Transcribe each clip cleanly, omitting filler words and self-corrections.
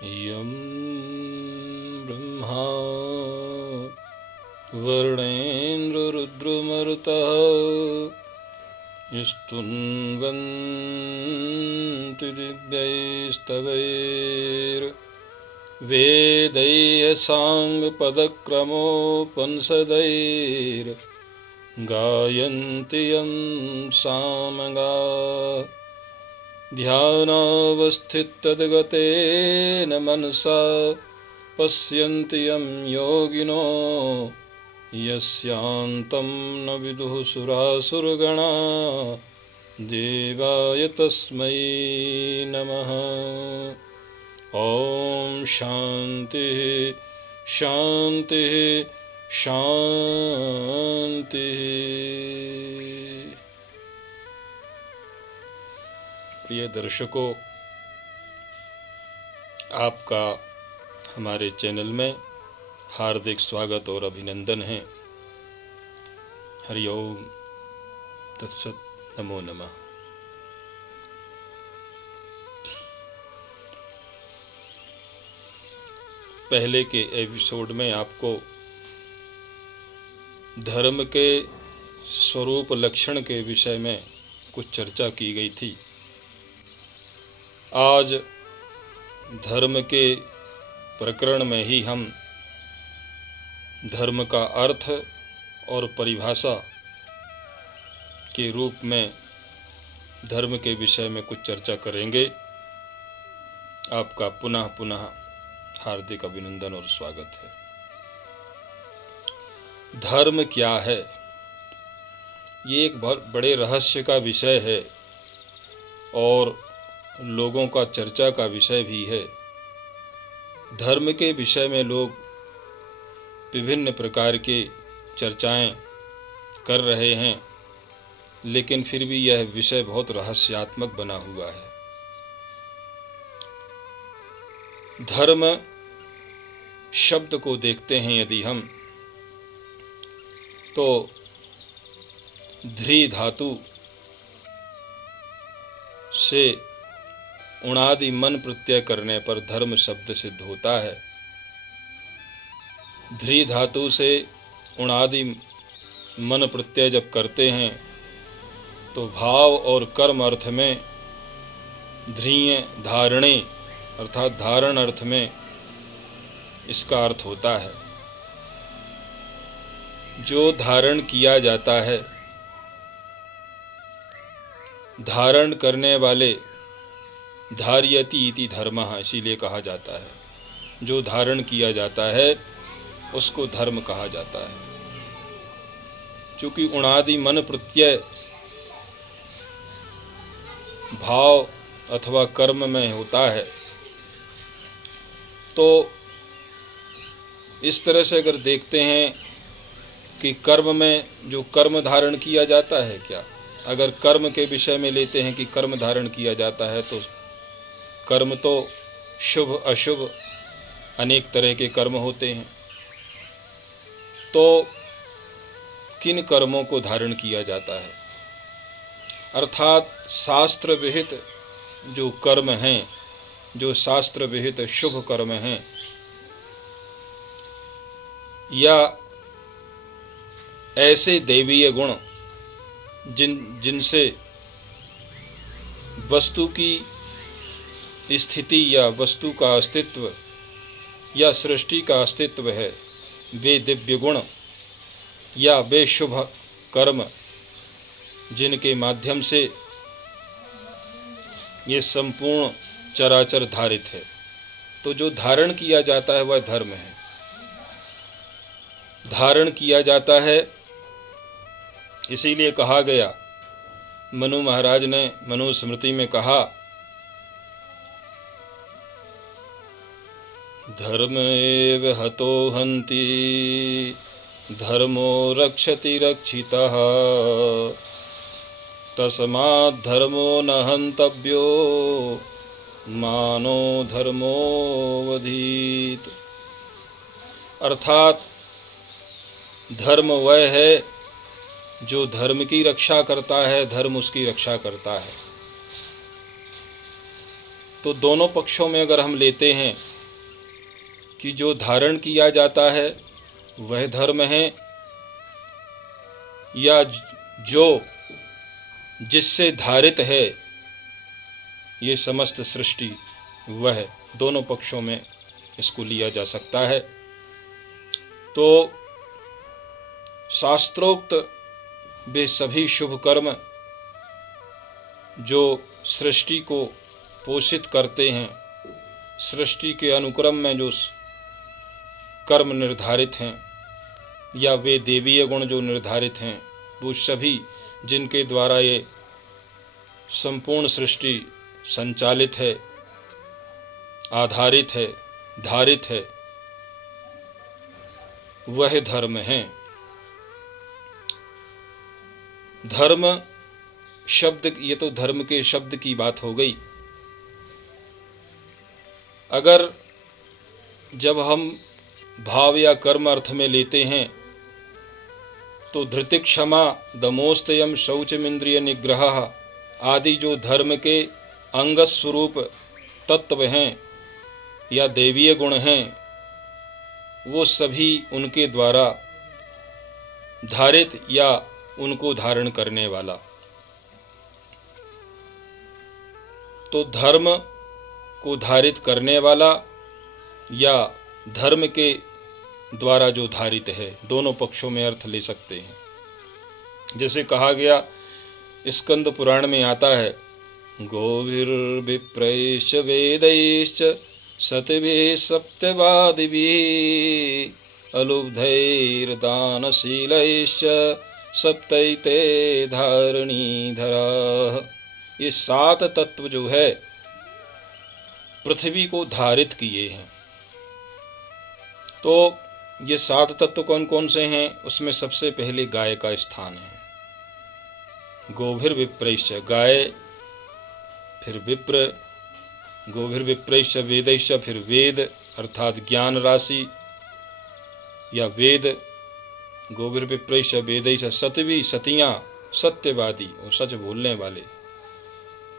यं ब्रह्मा वर्णेन्द्ररुद्रमरुतः स्तुन्वन्ति दिव्यैस्तवैर्वेदैः साङ्गपदक्रमोपनिषदैर्गायन्ति यं सामगाः ध्यानावस्थिततद्गतेन मनसा पश्यन्ति यं योगिनो यस्यान्तं न विदुः सुरासुरगणा देवाय तस्मै नमः। ॐ शान्तिः शान्तिः शान्तिः। प्रिय दर्शकों, आपका हमारे चैनल में हार्दिक स्वागत और अभिनंदन है। हरि ओम तत्सत, नमो नमः। पहले के एपिसोड में आपको धर्म के स्वरूप लक्षण के विषय में कुछ चर्चा की गई थी। आज धर्म के प्रकरण में ही हम धर्म का अर्थ और परिभाषा के रूप में धर्म के विषय में कुछ चर्चा करेंगे। आपका पुनः पुनः हार्दिक अभिनंदन और स्वागत है। धर्म क्या है? ये एक बहुत बड़े रहस्य का विषय है और लोगों का चर्चा का विषय भी है। धर्म के विषय में लोग विभिन्न प्रकार के चर्चाएं कर रहे हैं, लेकिन फिर भी यह विषय बहुत रहस्यात्मक बना हुआ है। धर्म शब्द को देखते हैं यदि हम, तो ध्री धातु से उणादि मन प्रत्यय करने पर धर्म शब्द सिद्ध होता है। ध्री धातु से उणादि मन प्रत्यय जब करते हैं तो भाव और कर्म अर्थ में ध्रीय धारणे अर्थात धारण अर्थ में इसका अर्थ होता है। जो धारण किया जाता है, धारण करने वाले धार्यति इति धर्मः, इसीलिए कहा जाता है। जो धारण किया जाता है उसको धर्म कहा जाता है। चूँकि उणादि मन प्रत्यय भाव अथवा कर्म में होता है, तो इस तरह से अगर देखते हैं कि कर्म में जो कर्म धारण किया जाता है, क्या अगर कर्म के विषय में लेते हैं कि कर्म धारण किया जाता है, तो कर्म तो शुभ अशुभ अनेक तरह के कर्म होते हैं। तो किन कर्मों को धारण किया जाता है? अर्थात शास्त्र विहित जो कर्म हैं, जो शास्त्र विहित शुभ कर्म हैं, या ऐसे दैवीय गुण जिनसे वस्तु की स्थिति या वस्तु का अस्तित्व या सृष्टि का अस्तित्व है, वे दिव्य गुण या वे शुभ कर्म जिनके माध्यम से ये संपूर्ण चराचर धारित है, तो जो धारण किया जाता है वह धर्म है। धारण किया जाता है, इसीलिए कहा गया, मनु महाराज ने मनुस्मृति में कहा, धर्म एव हतो हन्ति धर्मो रक्षति रक्षितः तस्मात् धर्मो न हन्तव्यो मानो धर्मो वधीत। अर्थात धर्म वह है जो धर्म की रक्षा करता है, धर्म उसकी रक्षा करता है। तो दोनों पक्षों में अगर हम लेते हैं कि जो धारण किया जाता है वह धर्म है, या जो जिससे धारित है ये समस्त सृष्टि वह, दोनों पक्षों में इसको लिया जा सकता है। तो शास्त्रोक्त वे सभी शुभ कर्म जो सृष्टि को पोषित करते हैं, सृष्टि के अनुक्रम में जो कर्म निर्धारित हैं, या वे देवीय गुण जो निर्धारित हैं, वो सभी जिनके द्वारा ये संपूर्ण सृष्टि संचालित है, आधारित है, धारित है, वह धर्म है। धर्म शब्द, ये तो धर्म के शब्द की बात हो गई। अगर जब हम भाव या कर्म अर्थ में लेते हैं तो धृति, क्षमा, दमोस्तयम, शौचमिंद्रिय निग्रह आदि जो धर्म के अंग स्वरूप तत्व हैं या देवीय गुण हैं, वो सभी उनके द्वारा धारित या उनको धारण करने वाला। तो धर्म को धारित करने वाला या धर्म के द्वारा जो धारित है, दोनों पक्षों में अर्थ ले सकते हैं। जैसे कहा गया स्कंद पुराण में आता है, गोभिर्विप्रैश्च वेदैश्च सतिभिः सत्यवादिभिः अलुब्धैर्दानशीलैश्च सप्तैते धारणीधराः। ये 7 तत्व जो है पृथ्वी को धारित किए हैं। तो ये 7 तत्व कौन कौन से हैं? उसमें सबसे पहले गाय का स्थान है। गोभिर्विप्रैश्च गाय, फिर विप्र, गोभिर्विप्रैश्च वेदैश्च फिर वेद अर्थात ज्ञान राशि या वेद, गोभिर्विप्रैश्च वेदैश्च सतवी सतियाँ सत्यवादी और सच बोलने वाले,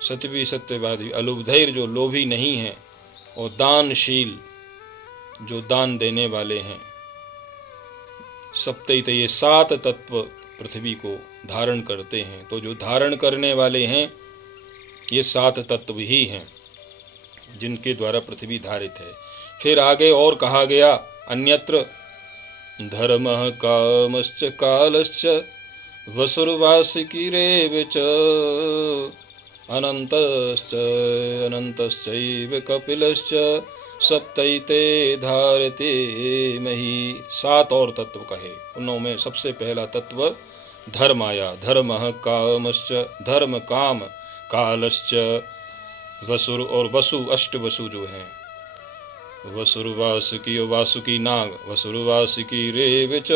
सतवी सत्यवादी, अलुब्धैर जो लोभी नहीं हैं, और दानशील जो दान देने वाले हैं। सप्तैते, ये 7 तत्व पृथ्वी को धारण करते हैं। तो जो धारण करने वाले हैं ये 7 तत्व ही हैं जिनके द्वारा पृथ्वी धारित है। फिर आगे और कहा गया, अन्यत्र धर्मः कामश्च कालश्च वसुर्वासिकीरेव च अनन्तश्च अनन्तश्चैव कपिलश्च सप्तैते धारते मही। 7 और तत्व कहे, उनमें सबसे पहला तत्व धर्म आया। धर्मः कामश्च, धर्म काम, कालश्च वसुर और वसु, अष्ट वसु जो हैं, वसुर्वासुकी और वासुकी नाग, वसुर्वासुकी रेव च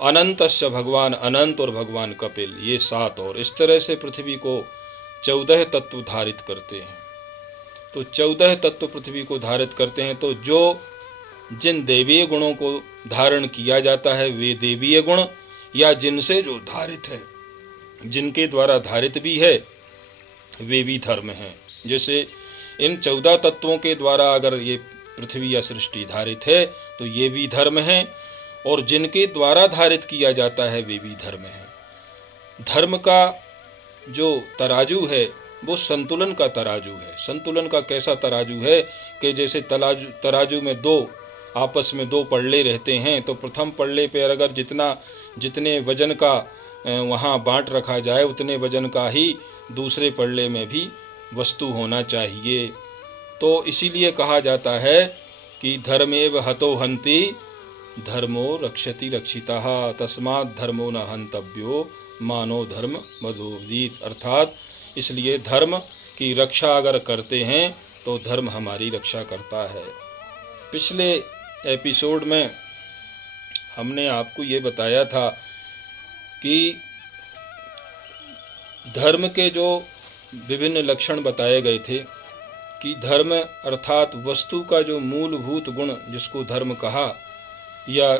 अनंतश्च भगवान अनंत और भगवान कपिल, ये 7। और इस तरह से पृथ्वी को 14 तत्व धारित करते हैं। तो 14 तत्व पृथ्वी को धारित करते हैं। तो जो जिन देवीय गुणों को धारण किया जाता है वे देवीय गुण, या जिनसे जो धारित है, जिनके द्वारा धारित भी है, वे भी धर्म हैं। जैसे इन 14 तत्वों के द्वारा अगर ये पृथ्वी या सृष्टि धारित है तो ये भी धर्म हैं, और जिनके द्वारा धारित किया जाता है वे भी धर्म हैं। धर्म का जो तराजू है वो संतुलन का तराजू है। संतुलन का कैसा तराजू है कि जैसे तराजू में आपस में 2 पल्ले रहते हैं, तो प्रथम पल्ले पर अगर जितने वजन का वहाँ बांट रखा जाए उतने वजन का ही दूसरे पल्ले में भी वस्तु होना चाहिए। तो इसीलिए कहा जाता है कि धर्मेव हतो हन्ति धर्मो रक्षति रक्षितः तस्मात् धर्मो न हन्तव्यो मानो धर्म मदोब्दीत। अर्थात इसलिए धर्म की रक्षा अगर करते हैं तो धर्म हमारी रक्षा करता है। पिछले एपिसोड में हमने आपको ये बताया था कि धर्म के जो विभिन्न लक्षण बताए गए थे कि धर्म अर्थात वस्तु का जो मूलभूत गुण जिसको धर्म कहा, या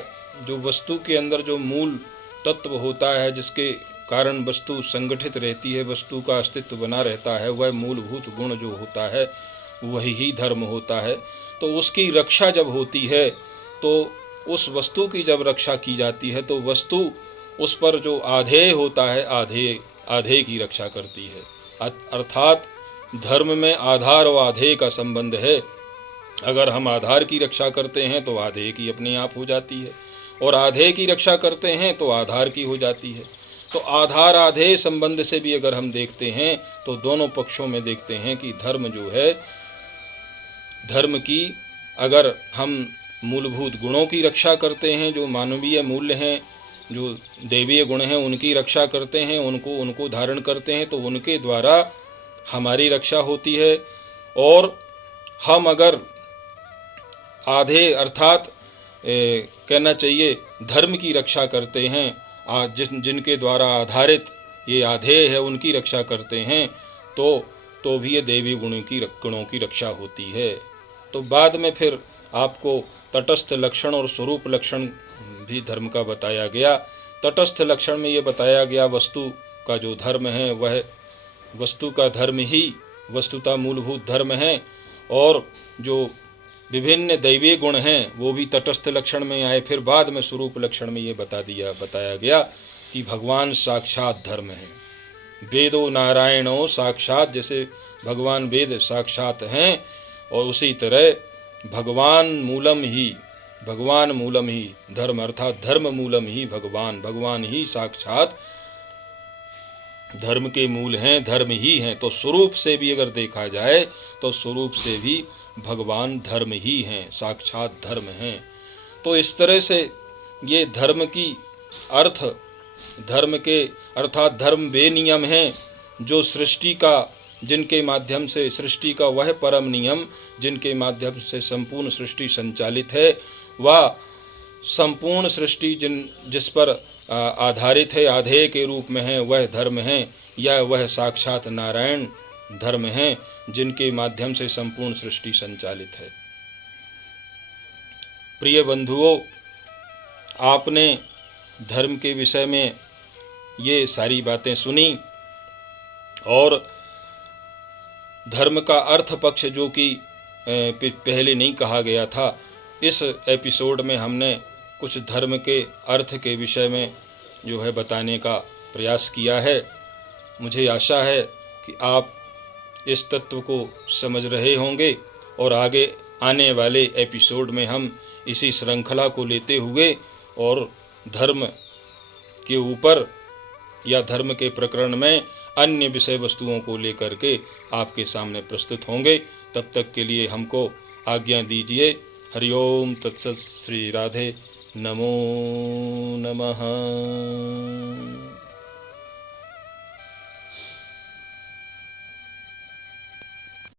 जो वस्तु के अंदर जो मूल तत्व होता है जिसके कारण वस्तु संगठित रहती है, वस्तु का अस्तित्व बना रहता है, वह मूलभूत गुण जो होता है वही ही धर्म होता है। तो उसकी रक्षा जब होती है, तो उस वस्तु की जब रक्षा की जाती है, तो वस्तु उस पर जो आधेय होता है, आधेय की रक्षा करती है। अर्थात धर्म में आधार और आधेय का संबंध है। अगर हम आधार की रक्षा करते हैं तो आधेय की अपने आप हो जाती है, और आधेय की रक्षा करते हैं तो आधार की हो जाती है। तो आधार आधेय संबंध से भी अगर हम देखते हैं तो दोनों पक्षों में देखते हैं कि धर्म जो है, धर्म की अगर हम मूलभूत गुणों की रक्षा करते हैं, जो मानवीय मूल्य हैं, जो देवीय गुण हैं, उनकी रक्षा करते हैं, उनको धारण करते हैं, तो उनके द्वारा हमारी रक्षा होती है। और हम अगर आधे अर्थात कहना चाहिए धर्म की रक्षा करते हैं, जिनके द्वारा आधारित ये आधेय है, उनकी रक्षा करते हैं, तो भी ये देवी गुणों की रक्षा होती है। तो बाद में फिर आपको तटस्थ लक्षण और स्वरूप लक्षण भी धर्म का बताया गया। तटस्थ लक्षण में ये बताया गया वस्तु का जो धर्म है वह वस्तु का धर्म ही वस्तुतः मूलभूत धर्म है, और जो विभिन्न दैवीय गुण हैं वो भी तटस्थ लक्षण में आए। फिर बाद में स्वरूप लक्षण में ये बताया गया कि भगवान साक्षात धर्म है। वेदो नारायणो साक्षात, जैसे भगवान वेद साक्षात हैं, और उसी तरह भगवान मूलम ही धर्म, अर्थात धर्म मूलम ही भगवान ही साक्षात धर्म के मूल हैं, धर्म ही हैं। तो स्वरूप से भी अगर देखा जाए तो स्वरूप से भी भगवान धर्म ही हैं, साक्षात धर्म हैं। तो इस तरह से ये धर्म की अर्थ, धर्म के अर्थात धर्म वे नियम हैं जो सृष्टि का, जिनके माध्यम से सृष्टि का वह परम नियम जिनके माध्यम से संपूर्ण सृष्टि संचालित है, वह संपूर्ण सृष्टि जिस पर आधारित है, आधेय के रूप में है, वह धर्म है, या वह साक्षात नारायण धर्म हैं जिनके माध्यम से संपूर्ण सृष्टि संचालित है। प्रिय बंधुओं, आपने धर्म के विषय में ये सारी बातें सुनी, और धर्म का अर्थ पक्ष जो कि पहले नहीं कहा गया था, इस एपिसोड में हमने कुछ धर्म के अर्थ के विषय में जो है बताने का प्रयास किया है। मुझे आशा है कि आप इस तत्व को समझ रहे होंगे, और आगे आने वाले एपिसोड में हम इसी श्रृंखला को लेते हुए और धर्म के ऊपर या धर्म के प्रकरण में अन्य विषय वस्तुओं को लेकर के आपके सामने प्रस्तुत होंगे। तब तक के लिए हमको आज्ञा दीजिए। हरिओम तत्सत। श्री राधे। नमो नमः।